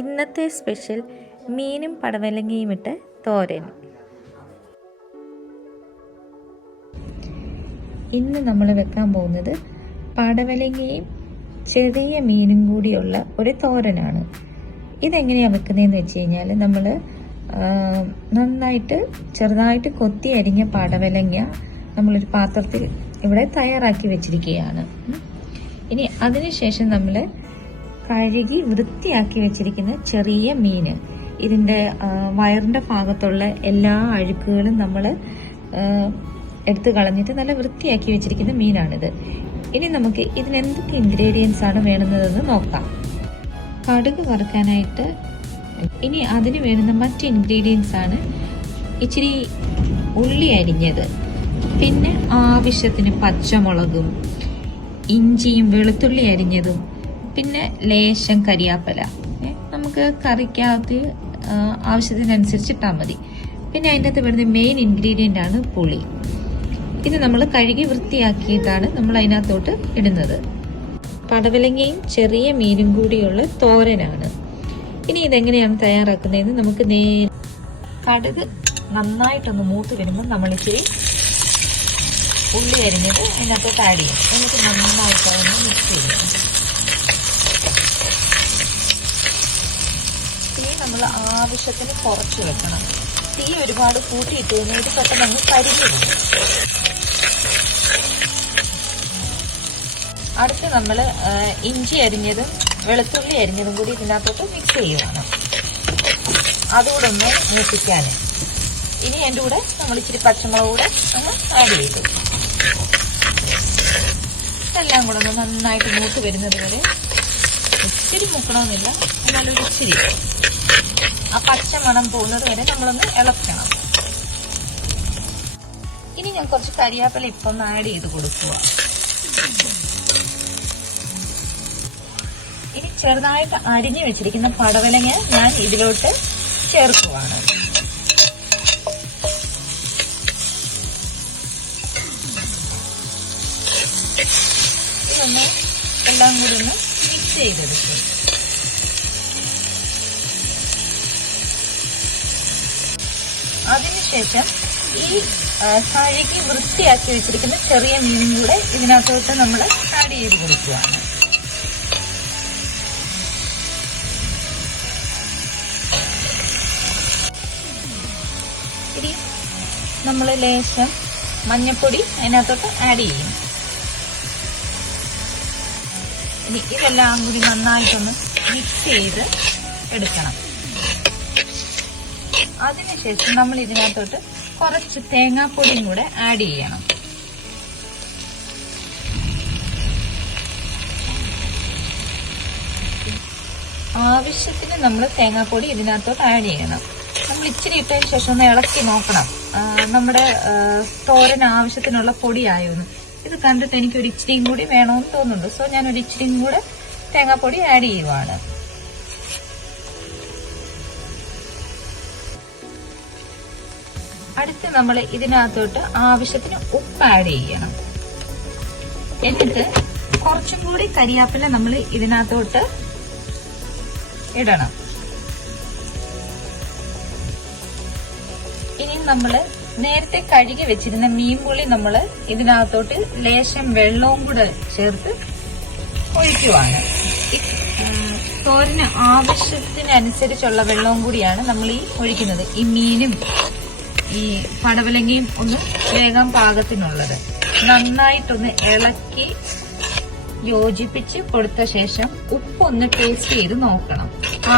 ഇന്നത്തെ സ്പെഷ്യൽ മീനും പടവലങ്ങയും ഇട്ട് തോരൻ. ഇന്ന് നമ്മൾ വെക്കാൻ പോകുന്നത് പടവലങ്ങയും ചെറിയ മീനും കൂടിയുള്ള ഒരു തോരനാണ്. ഇതെങ്ങനെയാണ് വെക്കുന്നതെന്ന് വെച്ച് കഴിഞ്ഞാൽ നമ്മൾ നന്നായിട്ട് ചെറുതായിട്ട് കൊത്തി അരിഞ്ഞ പടവലങ്ങ നമ്മളൊരു പാത്രത്തിൽ ഇവിടെ തയ്യാറാക്കി വെച്ചിരിക്കുകയാണ്. ഇനി അതിനുശേഷം നമ്മൾ കഴുകി വൃത്തിയാക്കി വെച്ചിരിക്കുന്ന ചെറിയ മീൻ, ഇതിൻ്റെ വയറിൻ്റെ ഭാഗത്തുള്ള എല്ലാ അഴുക്കുകളും നമ്മൾ എടുത്തു കളഞ്ഞിട്ട് നല്ല വൃത്തിയാക്കി വെച്ചിരിക്കുന്ന മീനാണിത്. ഇനി നമുക്ക് ഇതിനെന്തൊക്കെ ഇൻഗ്രീഡിയൻസ് ആണ് വേണ്ടുന്നതെന്ന് നോക്കാം. കടുക് വറുക്കാനായിട്ട് ഇനി അതിന് വേണ്ടുന്ന മറ്റ് ഇൻഗ്രീഡിയൻസ് ആണ് ഇച്ചിരി ഉള്ളി അരിഞ്ഞത്, പിന്നെ ആവശ്യത്തിന് പച്ചമുളകും ഇഞ്ചിയും വെളുത്തുള്ളി അരിഞ്ഞതും, പിന്നെ ലേശം കരിയാപ്പല. നമുക്ക് കറിക്കകത്ത് ആവശ്യത്തിനനുസരിച്ച് ഇട്ടാൽ മതി. പിന്നെ അതിൻ്റെ അകത്ത് വരുന്ന മെയിൻ ഇൻഗ്രീഡിയൻ്റ് ആണ് പുളി. ഇത് നമ്മൾ കഴുകി വൃത്തിയാക്കിയിട്ടാണ് നമ്മൾ അതിനകത്തോട്ട് ഇടുന്നത്. പടവലങ്ങയും ചെറിയ മീനും കൂടിയുള്ള തോരനാണ്. ഇനി ഇതെങ്ങനെയാണ് തയ്യാറാക്കുന്നതെന്ന് നമുക്ക് കടുക് നന്നായിട്ടൊന്ന് മൂത്ത് വരുമ്പോൾ നമ്മൾ ഇച്ചിരി ഉള്ളി അരിഞ്ഞത് അതിനകത്തോട്ട് ആഡ് ചെയ്യും. എന്നിട്ട് നന്നായിട്ട് ഒന്ന് മിക്സ് ചെയ്യും. തീ നമ്മൾ ആവശ്യത്തിന് കുറച്ച് വെക്കണം. തീ ഒരുപാട് കൂട്ടിയിട്ട് കഴിഞ്ഞാൽ ഇത് പെട്ടെന്ന് കരിഞ്ഞു പോകും. അടുത്ത് നമ്മൾ ഇഞ്ചി അരിഞ്ഞതും വെളുത്തുള്ളി അരിഞ്ഞതും കൂടി ഇതിനകത്തോട്ട് മിക്സ് ചെയ്യുവാണ്, അതുകൂടെ ഒന്ന് മൂപ്പിക്കാൻ. ഇനി അതിൻ്റെ കൂടെ നമ്മൾ ഇച്ചിരി പച്ചമുളക് കൂടെ ഒന്ന് ആഡ് ചെയ്തു. എല്ലാം കൂടെ ഒന്ന് നന്നായിട്ട് മൂത്ത് വരുന്നത് വരെ, ഒത്തിരി മൂക്കണമെന്നില്ല, എന്നാലൊരു ഇച്ചിരി ആ പച്ചമണം പോകുന്നത് വരെ നമ്മളൊന്ന് ഇളക്കണം. ഇനി ഞാൻ കുറച്ച് കരിയാപ്പില ഇപ്പം ഒന്ന് ആഡ് ചെയ്ത് കൊടുക്കുക. ഇനി ചെറുതായിട്ട് അരിഞ്ഞു വെച്ചിരിക്കുന്ന പടവലങ്ങ ഞാൻ ഇതിലോട്ട് ചേർക്കുവാണ്. ഇതൊന്ന് എല്ലാം കൂടി ഒന്ന് മിക്സ് ചെയ്തെടുക്കും. അതിനുശേഷം ഈ കഴുകി വൃത്തിയാക്കി വെച്ചിരിക്കുന്ന ചെറിയ മീനും കൂടെ ഇതിനകത്തോട്ട് നമ്മൾ ആഡ് ചെയ്ത് കൊടുക്കുകയാണ്. ഇനി നമ്മൾ ലേശം മഞ്ഞൾപ്പൊടി അതിനകത്തോട്ട് ആഡ് ചെയ്യും. ഇനി ഇതെല്ലാം കൂടി നന്നായിട്ടൊന്ന് മിക്സ് ചെയ്ത് എടുക്കണം. അതിനുശേഷം നമ്മൾ ഇതിനകത്തോട്ട് കുറച്ച് തേങ്ങാപ്പൊടിയും കൂടെ ആഡ് ചെയ്യണം. ആവശ്യത്തിന് നമ്മൾ തേങ്ങാപ്പൊടി ഇതിനകത്തോട്ട് ആഡ് ചെയ്യണം. നമ്മൾ ഇച്ചിരി ഇട്ടതിന് ശേഷം ഒന്ന് ഇളക്കി നോക്കണം നമ്മുടെ തോരൻ ആവശ്യത്തിനുള്ള പൊടിയായിരുന്നു. ഇത് കണ്ടിട്ട് എനിക്ക് ഒരു ഇച്ചിരിയും കൂടി വേണമെന്ന് തോന്നുന്നുണ്ട്. സോ ഞാൻ ഒരു ഇച്ചിരിയും കൂടെ തേങ്ങാപ്പൊടി ആഡ് ചെയ്യുവാണ്. അടുത്ത് നമ്മൾ ഇതിനകത്തോട്ട് ആവശ്യത്തിന് ഉപ്പ് ആഡ് ചെയ്യണം. എന്നിട്ട് കുറച്ചും കൂടി കരിയാപ്പില നമ്മൾ ഇതിനകത്തോട്ട് ഇടണം. ഇനി നമ്മൾ നേരത്തെ കഴുകി വെച്ചിരുന്ന മീൻപുളി നമ്മൾ ഇതിനകത്തോട്ട് ലേശം വെള്ളവും കൂടെ ചേർത്ത് ഒഴിക്കുവാണ്. തോരന് ആവശ്യത്തിനനുസരിച്ചുള്ള വെള്ളവും കൂടിയാണ് നമ്മൾ ഈ ഒഴിക്കുന്നത്. ഈ മീനും ഈ പടവലങ്ങയും ഒന്ന് വേഗം പാകത്തിനുള്ളത് നന്നായിട്ടൊന്ന് ഇളക്കി യോജിപ്പിച്ച് കൊടുത്ത ശേഷം ഉപ്പൊന്ന് ടേസ്റ്റ് ചെയ്ത് നോക്കണം,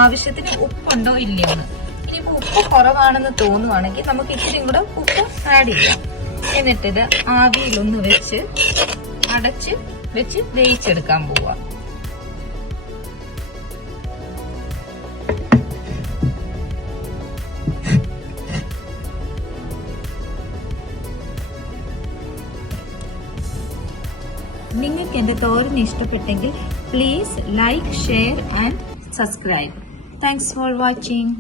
ആവശ്യത്തിന് ഉപ്പുണ്ടോ ഇല്ലയോന്ന്. ഇനിയിപ്പോ ഉപ്പ് കുറവാണെന്ന് തോന്നുവാണെങ്കിൽ നമുക്ക് ഇച്ചിരി കൂടെ ഉപ്പ് ആഡ് ചെയ്യാം. എന്നിട്ടിത് ആവിയിലൊന്ന് വെച്ച് അടച്ച് വെച്ച് വേവിച്ചെടുക്കാൻ പോവാം. നിങ്ങൾക്ക് എൻ്റെ തോരൻ ഇഷ്ടപ്പെട്ടെങ്കിൽ please like, share and subscribe. Thanks for watching.